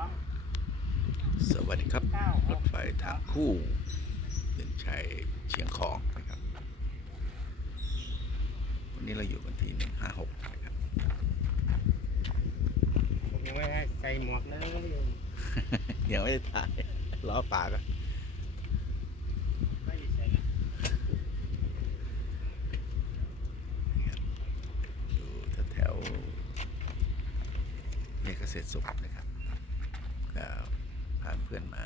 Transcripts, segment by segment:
องสวัสดีครับเก้ารถไฟทางคู่เดินชัยเชียงของนะครับ วันนี้เราอยู่กันที่156นะครับผมยังไม่ให้ใส่หมวกเลยยังไม่ได้ถ่ายล้อปากอะไม่ได้ใส่นะอยู่แถวๆเนี่ยเกษตรสุขนะครับก็ พาเพื่อนมา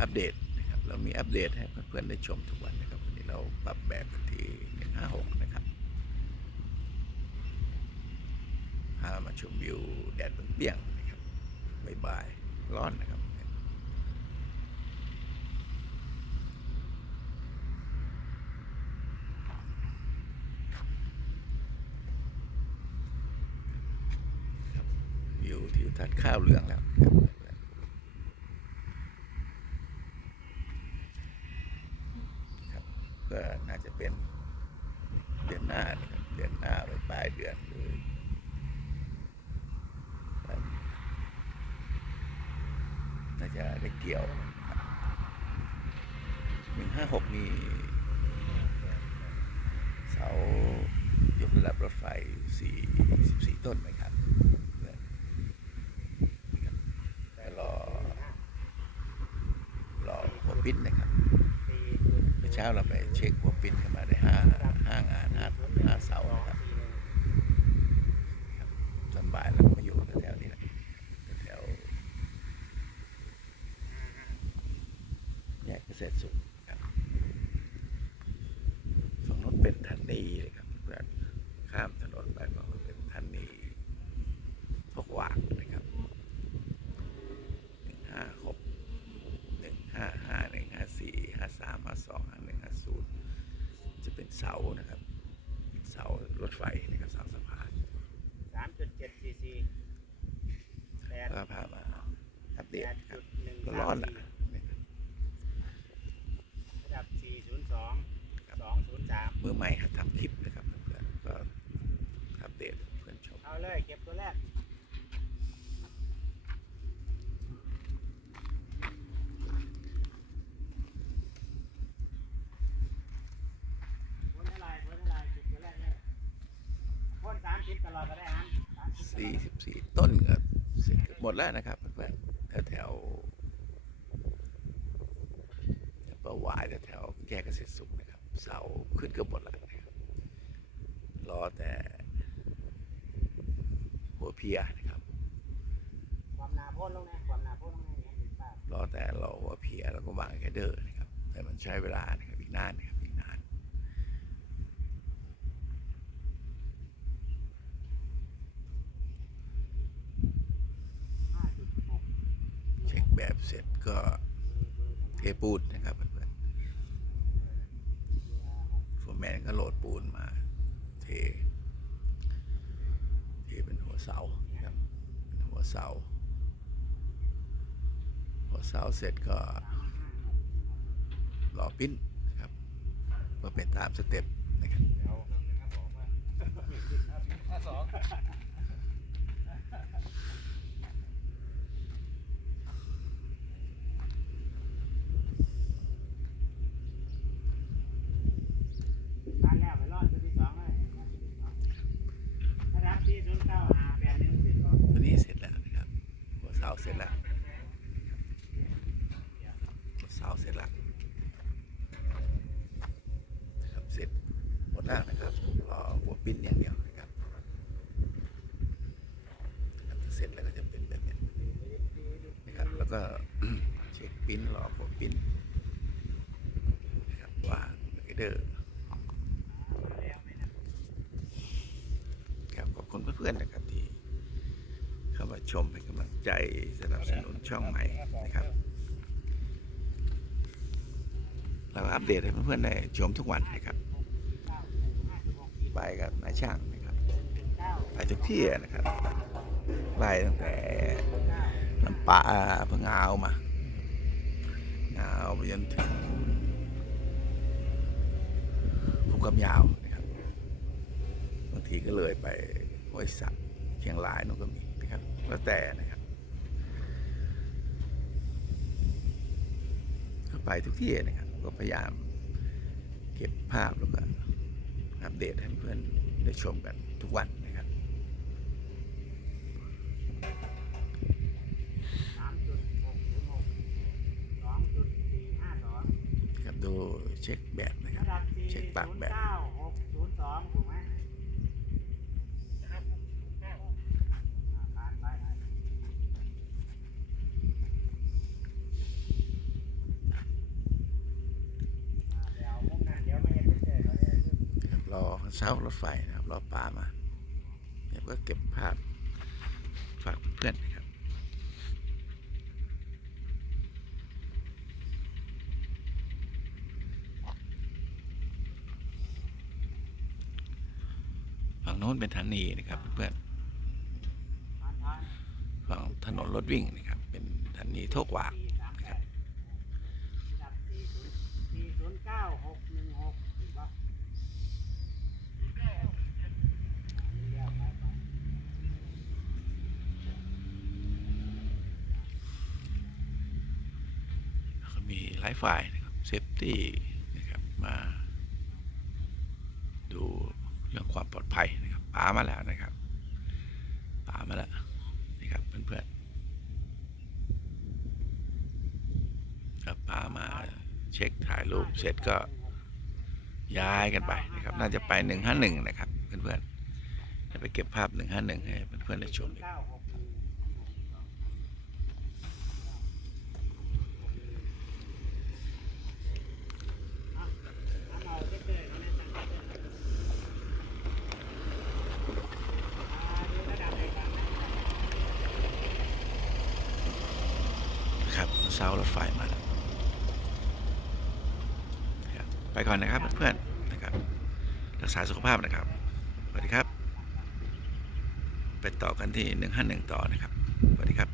อัปเดตนะครับเรามีอัปเดตให้เพื่อนๆได้ชมทุกวันนะครับวันนี้เราปรับแบบกันที่156นะครับพามาชมวิวแดดเปรี้ยงนะครับบ่ายๆร้อนนะครับวิว ทิวทัศน์ข้าวเหลืองแล้วครับครับก็น่าจะเป็นเดือนหน้านะครับเดือนหน้าไปปลายเดือนหรือน่าจะได้เกี่ยวหนึ่งห้าหกมีเสายกระดับรถไฟสี่สิบสี่ต้นไหมครับเพื่อนนะครับแต่รอ รอหัวปิ้นนะครับ สี่ เช้าเราไปเช็คหัวปิ้นกันมาได้ห้าห้างานห้าห้าเสานะครับครับตอนบ่ายเราก็มาอยู่แถวๆนี้แหละแถวๆแยกเกษตรสุขครับฝั่งนู้นเป็นทันนีเลยครับเพื่อนข้ามถนนไปมันก็เป็นทันนีพวกหวางนะครับหนึ่งห้าหก หนึ่งห้าห้าหนึ่งห้าสี่ห้าสามห้าสองห้าหนึ่งห้าศูนย์จะ เป็นเสานะครับ เสารถไฟนะครับเสาสะพานสามจุดเจ็ดสี่สี่แปดก็พามาอัปเดแปตดครัจุบดหนึ่งก็สามร้อนอะสี่ระดับสี่ศูนย์สองสองศูนย์สามมือใหม่หัดทำคลิปนะครับเพื่อนๆก็อัปเดตเพื่อนชมเอาเลยเก็บตัวแรกพ่นอะไรพ่นอะไรเก็บตัวแรกเลยพ่น สามสิบตลอดก็ได้ฮะสามสิบตลอสี่ดสิบสี่ต้นก็เสร็จเกือบหมดแล้วนะครับเพื่อนๆแถวแถวๆประวายแถวๆแยกเกษตรสุขนะครับ เสาขึ้นเกือบหมดแล้วนะครับรอแต่หัวเพียนะครับ ความหนาพ่นลงนะความหนาพ่นลงนะเนี่ยเห็นป่ะรอแต่เราว่าเพลียแล้วก็วางแคเดอร์นะครับ แต่มันใช้เวลานะครับอีกนานนะครับอีกนาน ห้าจุดหก เช็ค แบบเสร็จก็เทปูนนะครับเพื่อนๆฟอร์แมนก็โหลดปูนมา เท เทเป็นหัวเสาครับเป็นหัวเสา หัวเสาเสร็จก็รอปิ้นนะครับก็เป็นตามสเต็ปนะครับเดี๋ยวนะครับบอกว่าห้าสองานแล้วไปรอดจุดที่สองเลยระดับที่ศูนย์เก้าหาแปดหนึ่งสิบ ตัวนี้เสร็จแล้วนะครับ หัวเสาเสร็จแล้วหัวเสาเสร็จแล้วนะครับเสร็จหมดแล้วนะครับรอหัว ปิ้นอย่างเดียวนะครับเสร็จแล้วก็จะเป็นแบบนี้นะครับ แล้วก็เช็คปิ้นรอหัวปิ้นนะครับว่าเดอร์ครับขอบคุณเพื่อนๆนะครับที่เข้ามาชมเป็นกำลังใจสนับสนุนช่องใหม่นะครับเราอัปเดตให้เพื่อนๆได้ชมทุกวันนะครับ ไปกับนายช่างนะครับไปทุกที่นะครับไปตั้งแต่ลำปาพงงาวมางาวไปจนถึงภูกำยาวนะครับบางทีก็เลยไปห้วยสักเชียงรายนู่นก็มีนะครับแล้วแต่นะครับก็ไปทุกที่นะครับก็พยายามเก็บภาพแล้วก็ อัปเดตให้เพื่อนได้ชมกันทุกวันนะครับสามจุดหกศูนย์หกสองจุดสี่ห้าสองครับดูเช็คแบตนะครัระบดับสี่เช็คปากศูนแบย์ตเก้าหกศูนย์สองถูกไหมอ่าผ่านไปอ่าเดี๋ยวมุมนั้นเดี๋ยวไม่เห็นไม่เจอเขาเนี่ย ครับรอ เช้ารถไฟนะครับรอปลามาเนี่ยก็เก็บภาพฝากเพื่อนนะครับฝั่งโน้นเป็นฐานีนะครับเพื่อนฝั่งถนนรถวิ่งนะครับ เป็นฐานีโทกวากสี่สามแปดระดับสี่ศูนย์สี่ศูนย์เก้าหกหนึ่งหกถูกปะเดี๋ยวไปไป แล้วก็มี หลายฝ่ายนะครับเซฟตี้นะครับมาดูเรื่องความปลอดภัยนะครับปามาแล้วนะครับปามาแล้วนี่ครับเพื่อนๆครับปามาเช็คถ่ายรูปเสร็จก็ย้ายกันไปนะครับ น่าจะไปหนึ่งห้าหนึ่งนะครับเพื่อนๆจะไปเก็บภาพหนึ่งห้าหนึ่งให้เพื่อนๆได้ชมอีก เก้าหกหนึ่งอะเอาเอาเจ๊เจ๊เขาเนี่ยสั่งเจ๊เจ๊อ่าดูระดับไหนก่อนนะ นะครับ เสารถไฟมาแล้วไปก่อนนะครับเพื่อนๆนะครับรักษาสุขภาพนะครับสวัสดีครับ ไปต่อกันที่ 151 ต่อนะครับสวัสดีครับ